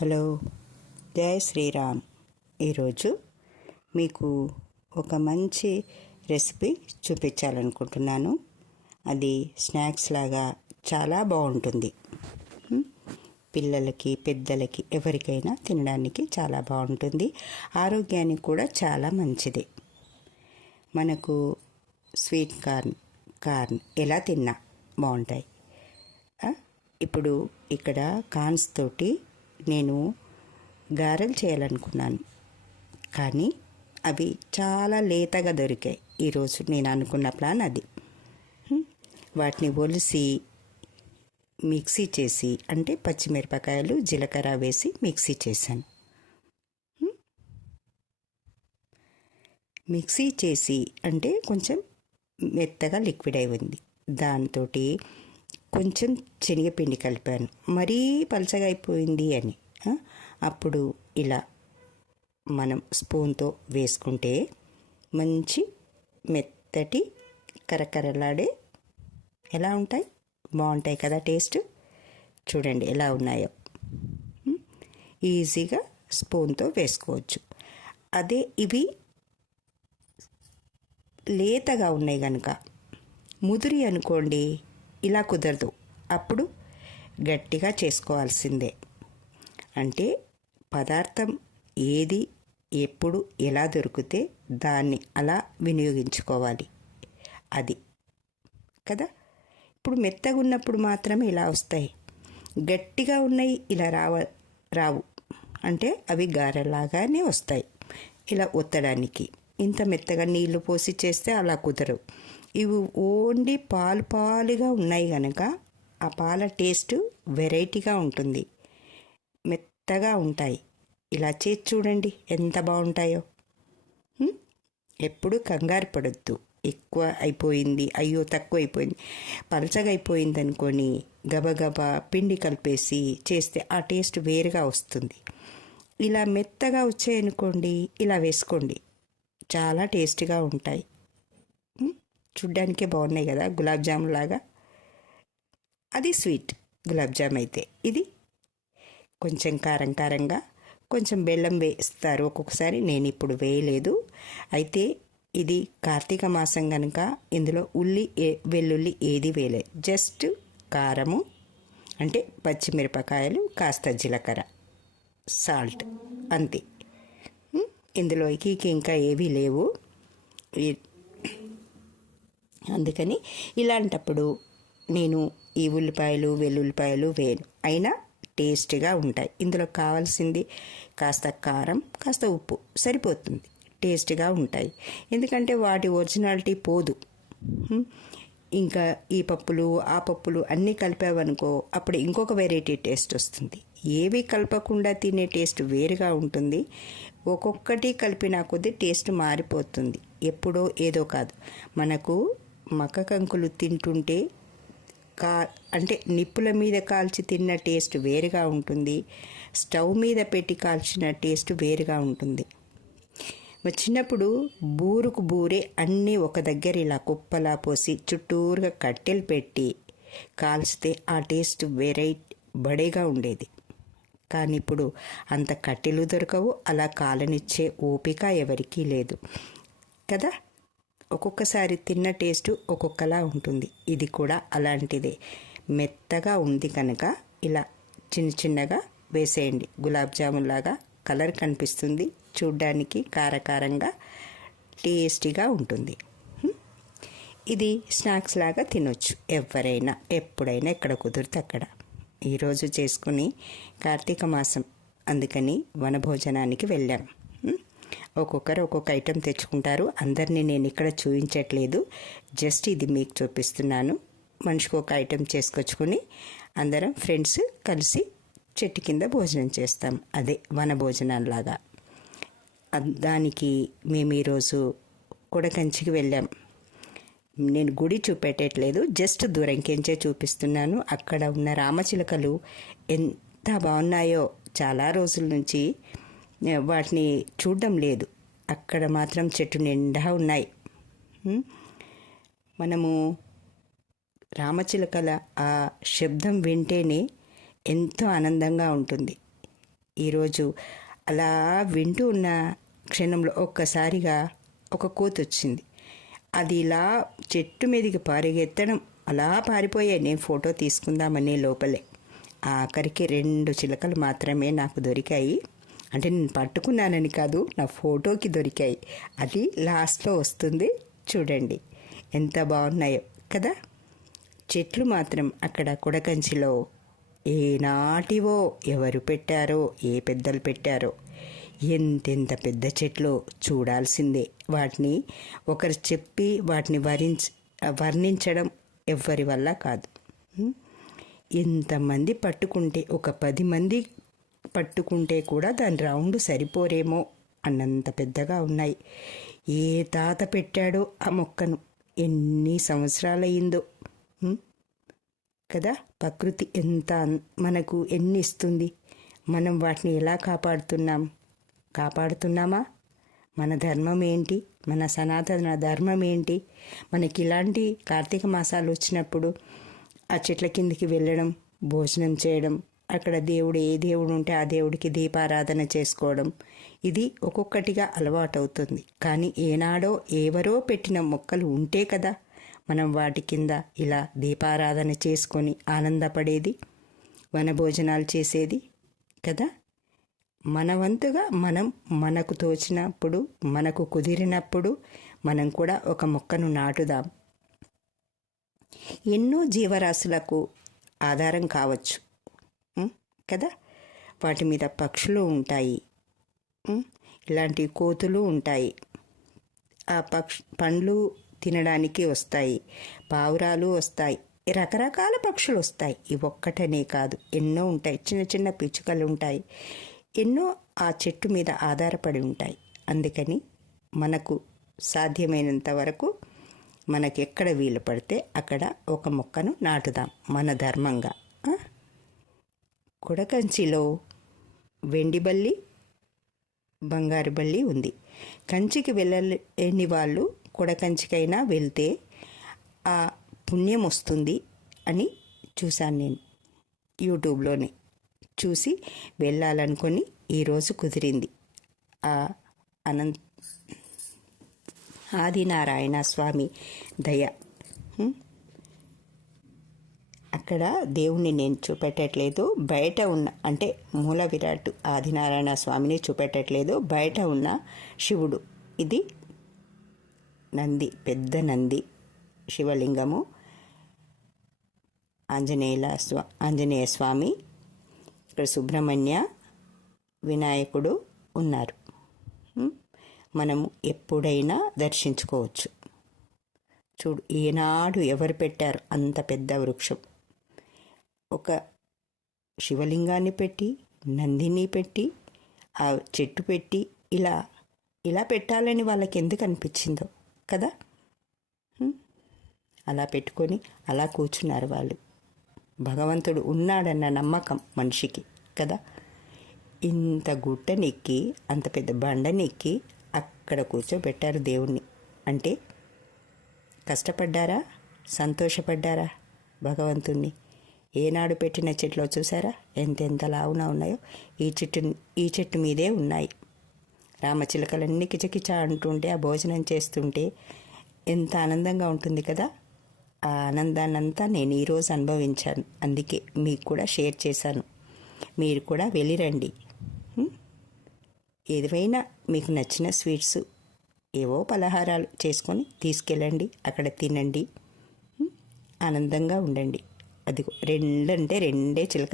Hello జయ శ్రీరామ్. ఈరోజు మీకు ఒక మంచి రెసిపీ చూపించాలనుకుంటున్నాను. అది స్నాక్స్ లాగా చాలా బాగుంటుంది. పిల్లలకి పెద్దలకి ఎవరికైనా తినడానికి చాలా బాగుంటుంది. ఆరోగ్యానికి కూడా చాలా మంచిది. మనకు స్వీట్ కార్న్ కార్న్ ఎలా తిన్నా బాగుంటాయి. ఇప్పుడు ఇక్కడ కాన్స్ తోటి నేను గారెలు చేయాలనుకున్నాను. కానీ అవి చాలా లేతగా దొరికాయి. ఈరోజు నేను అనుకున్న ప్లాన్ అది. వాటిని ఒలిసి మిక్సీ చేసి అంటే పచ్చిమిరపకాయలు జీలకర్ర వేసి మిక్సీ చేశాను. మిక్సీ చేసి అంటే కొంచెం మెత్తగా లిక్విడ్ అయి ఉంది. దాంతో కొంచెం శనగపిండి కలిపాను. మరీ పలచగా అయిపోయింది అని. అప్పుడు ఇలా మనం స్పూన్తో వేసుకుంటే మంచి మెత్తటి కరకరలాడే ఎలా ఉంటాయి? బాగుంటాయి కదా టేస్ట్? చూడండి ఎలా ఉన్నాయో. ఈజీగా స్పూన్తో వేసుకోవచ్చు. అదే ఇవి లేతగా ఉన్నాయి కనుక ముదిరి అనుకోండి ఇలా కుదరదు. అప్పుడు గట్టిగా చేసుకోవాల్సిందే. అంటే పదార్థం ఏది ఎప్పుడు ఎలా దొరికితే దాన్ని అలా వినియోగించుకోవాలి. అది. కదా? ఇప్పుడు మెత్తగా ఉన్నప్పుడు మాత్రమే ఇలా వస్తాయి. గట్టిగా ఉన్నాయి ఇలా రావ రావు. అంటే అవి గారెలాగానే వస్తాయి. ఇలా ఒత్తడానికి. ఇంత మెత్తగా నీళ్ళు పోసి చేస్తే అలా కుదరవు. ఇవి ఓన్లీ పాలు పాలుగా ఉన్నాయి కనుక ఆ పాల టేస్ట్ వెరైటీగా ఉంటుంది. మెత్తగా ఉంటాయి. ఇలా చేసి చూడండి ఎంత బాగుంటాయో. ఎప్పుడు కంగారు పడొద్దు. ఎక్కువ అయిపోయింది. అయ్యో తక్కువ అయిపోయింది. పలచగా అయిపోయింది అనుకొని గబగబా పిండి కలిపేసి చేస్తే ఆ టేస్ట్ వేరుగా వస్తుంది. ఇలా మెత్తగా వచ్చాయనుకోండి ఇలా వేసుకోండి. చాలా టేస్టీగా ఉంటాయి. చూడ్డానికే బాగున్నాయి కదా గులాబ్ జామ్ లాగా అది స్వీట్ గులాబ్ జామ్ అయితే. ఇది కొంచెం కారం కారంగా కొంచెం బెల్లం వేస్తారు. ఒక్కొక్కసారి నేను ఇప్పుడు వేయలేదు. అయితే ఇది కార్తీక మాసం కనుక ఇందులో ఉల్లి ఏ- వెల్లుల్లి ఏది వేయలేదు. జస్ట్ కారము అంటే పచ్చిమిరపకాయలు కాస్త జీలకర్ర సాల్ట్ అంతే. ఇందులోకి ఇంకా ఏవీ లేవు. అందుకని ఇలాంటప్పుడు నేను ఈ ఉల్లిపాయలు వెల్లుల్లిపాయలు వేయను. అయినా టేస్ట్గా ఉంటాయి. ఇందులో కావాల్సింది కాస్త కారం కాస్త ఉప్పు. సరిపోతుంది. టేస్ట్గా ఉంటాయి. ఎందుకంటే వాటి ఒరిజినాలిటీ పోదు. ఇంకా ఈ పప్పులు ఆ పప్పులు అన్నీ కలిపావనుకో అప్పుడు ఇంకొక వెరైటీ టేస్ట్ వస్తుంది. ఏవి కలపకుండా తినే టేస్ట్ వేరుగా ఉంటుంది. ఒక్కొక్కటి కలిపిన కొద్దీ టేస్ట్ మారిపోతుంది. ఎప్పుడో ఏదో కాదు. మనకు మక్క కంకులు తింటుంటే కా అంటే నిప్పుల మీద కాల్చి తిన్న టేస్ట్ వేరుగా ఉంటుంది. స్టవ్ మీద పెట్టి కాల్చిన టేస్ట్ వేరుగా ఉంటుంది. చిన్నప్పుడు బూరుకు బూరే అన్నీ ఒక దగ్గర ఇలా కుప్పలా పోసి చుట్టూరుగా కట్టెలు పెట్టి కాల్చితే ఆ టేస్ట్ వెరై బడేగా ఉండేది. కానీ ఇప్పుడు అంత కట్టెలు దొరకవు అలా కాలనిచ్చే ఓపిక ఎవరికీ లేదు. కదా? ఒక్కొక్కసారి తిన్న టేస్ట్ ఒక్కొక్కలా ఉంటుంది. ఇది కూడా అలాంటిదే. మెత్తగా ఉంది కనుక ఇలా చిన్న చిన్నగా వేసేయండి. గులాబ్ జామున్ లాగా కలర్ కనిపిస్తుంది. చూడ్డానికి కారకారంగా టేస్టీగా ఉంటుంది. ఇది స్నాక్స్ లాగా తినొచ్చు. ఎవరైనా ఎప్పుడైనా ఎక్కడ కుదిరితే అక్కడ. ఈరోజు చేసుకుని కార్తీక మాసం. అందుకని వనభోజనానికి వెళ్ళాం. ఒక్కొక్కరు ఒక్కొక్క ఐటెం తెచ్చుకుంటారు. అందరినీ నేను ఇక్కడ చూపించట్లేదు జస్ట్ ఇది మీకు చూపిస్తున్నాను. మనిషికి ఒక ఐటెం చేసుకొచ్చుకొని అందరం ఫ్రెండ్స్ కలిసి చెట్టు కింద భోజనం చేస్తాం. అదే వన భోజనంలాగా. దానికి మేము ఈరోజు కొడకంచికి వెళ్ళాం. నేను గుడి చూపెట్టట్లేదు. జస్ట్ దూరంకించే చూపిస్తున్నాను. అక్కడ ఉన్న రామచిలుకలు ఎంత బాగున్నాయో. చాలా రోజుల నుంచి వాటిని చూడడం లేదు. అక్కడ మాత్రం చెట్టు నిండా ఉన్నాయి. మనము రామచిలకల ఆ శబ్దం వింటేనే ఎంతో ఆనందంగా ఉంటుంది. ఈరోజు అలా వింటూ ఉన్న క్షణంలో ఒక్కసారిగా ఒక కోతి వచ్చింది అది ఇలా చెట్టు మీదకి పరిగెత్తడం అలా పారిపోయాయి నేను ఫోటో తీసుకుందామనే లోపలే. ఆఖరికి రెండు చిలకలు మాత్రమే నాకు దొరికాయి. అంటే నేను పట్టుకున్నానని కాదు నా ఫోటోకి దొరికాయి. అది లాస్ట్లో వస్తుంది. చూడండి. ఎంత బాగున్నాయో కదా? చెట్లు మాత్రం అక్కడ కుడకంచిలో. ఏనాటివో ఎవరు పెట్టారో ఏ పెద్దలు పెట్టారో. ఎంతెంత పెద్ద చెట్లు చూడాల్సిందే. వాటిని ఒకరు చెప్పి వాటిని వరించ వర్ణించడం ఎవ్వరి వల్ల కాదు. ఎంతమంది పట్టుకుంటే ఒక పది మంది పట్టుకుంటే కూడా దాని రౌండ్ సరిపోరేమో అన్నంత పెద్దగా ఉన్నాయి. ఏ తాత పెట్టాడో ఆ మొక్కను? ఎన్ని సంవత్సరాలయ్యిందో? కదా? ప్రకృతి ఎంత మనకు ఎన్ని ఇస్తుంది మనం వాటిని ఎలా కాపాడుతున్నాం? కాపాడుతున్నామా? మన ధర్మం ఏంటి మన సనాతన ధర్మం ఏంటి మనకి ఇలాంటి కార్తీక మాసాలు వచ్చినప్పుడు ఆ చెట్ల కిందికి వెళ్ళడం భోజనం చేయడం అక్కడ దేవుడు ఏ దేవుడు ఉంటే ఆ దేవుడికి దీపారాధన చేసుకోవడం. ఇది ఒక్కొక్కటిగా అలవాటవుతుంది. కానీ ఏనాడో ఎవరో పెట్టిన మొక్కలు ఉంటే కదా మనం వాటి కింద ఇలా దీపారాధన చేసుకొని ఆనందపడేది వనభోజనాలు చేసేది కదా. మన వంతుగా మనం మనకు తోచినప్పుడు మనకు కుదిరినప్పుడు మనం కూడా ఒక మొక్కను నాటుదాం. ఎన్నో జీవరాశులకు ఆధారం కావచ్చు. కదా? వాటి మీద పక్షులు ఉంటాయి. ఇలాంటి కోతులు ఉంటాయి. ఆ పక్ష పండ్లు తినడానికి వస్తాయి. పావురాలు వస్తాయి. రకరకాల పక్షులు వస్తాయి. ఇవి ఒక్కటనే కాదు. ఎన్నో ఉంటాయి. చిన్న చిన్న పిచ్చుకలు ఉంటాయి. ఎన్నో ఆ చెట్టు మీద ఆధారపడి ఉంటాయి. అందుకని మనకు సాధ్యమైనంత వరకు మనకి ఎక్కడ వీలు పడితే అక్కడ ఒక మొక్కను నాటుదాం. మన ధర్మంగా. కుడకంచిలో వెండి బల్లి బంగారు బల్లి ఉంది. కంచికి వెళ్ళలేని వాళ్ళు కుడకంచికైనా వెళ్తే ఆ పుణ్యం వస్తుంది అని చూశాను నేను యూట్యూబ్లోనే. చూసి వెళ్ళాలనుకొని ఈరోజు కుదిరింది. ఆ అనంత ఆదినారాయణ స్వామి దయ. అక్కడ దేవుణ్ణి నేను చూపెట్టట్లేదు. బయట ఉన్న అంటే మూల విరాట్ ఆదినారాయణ స్వామిని చూపెట్టట్లేదు. బయట ఉన్న శివుడు ఇది నంది పెద్ద నంది శివలింగము. ఆంజనేయుల స్వా ఆంజనేయ స్వామి ఇక్కడ సుబ్రహ్మణ్య వినాయకుడు ఉన్నారు. మనము ఎప్పుడైనా దర్శించుకోవచ్చు. చూడు ఏనాడు ఎవరు పెట్టారు అంత పెద్ద వృక్షం? ఒక శివలింగాన్ని పెట్టి నందిని పెట్టి ఆ చెట్టు పెట్టి ఇలా ఇలా పెట్టాలని వాళ్ళకి ఎందుకు అనిపించిందో కదా? అలా పెట్టుకొని అలా కూర్చున్నారు వాళ్ళు. భగవంతుడు ఉన్నాడన్న నమ్మకం మనిషికి కదా? ఇంత గుట్టనెక్కి అంత పెద్ద బండనెక్కి అక్కడ కూర్చోబెట్టారు దేవుణ్ణి. అంటే కష్టపడ్డారా? సంతోషపడ్డారా భగవంతుణ్ణి? ఏనాడు పెట్టిన చెట్లో చూసారా? ఎంతెంత లావున ఉన్నాయో? ఈ చెట్టు ఈ చెట్టు మీదే ఉన్నాయి. రామచిలకలన్నీ కిచకిచ అంటుంటే ఆ భోజనం చేస్తుంటే ఎంత ఆనందంగా ఉంటుంది కదా? ఆ ఆనందాన్నంతా నేను ఈరోజు అనుభవించాను. అందుకే మీకు కూడా షేర్ చేశాను. మీరు కూడా వెళ్ళిరండి. ఏదైనా మీకు నచ్చిన స్వీట్స్ ఏవో పలహారాలు చేసుకొని తీసుకెళ్ళండి. అక్కడ తినండి. ఆనందంగా ఉండండి. అదిగో రెండంటే రెండే చిలక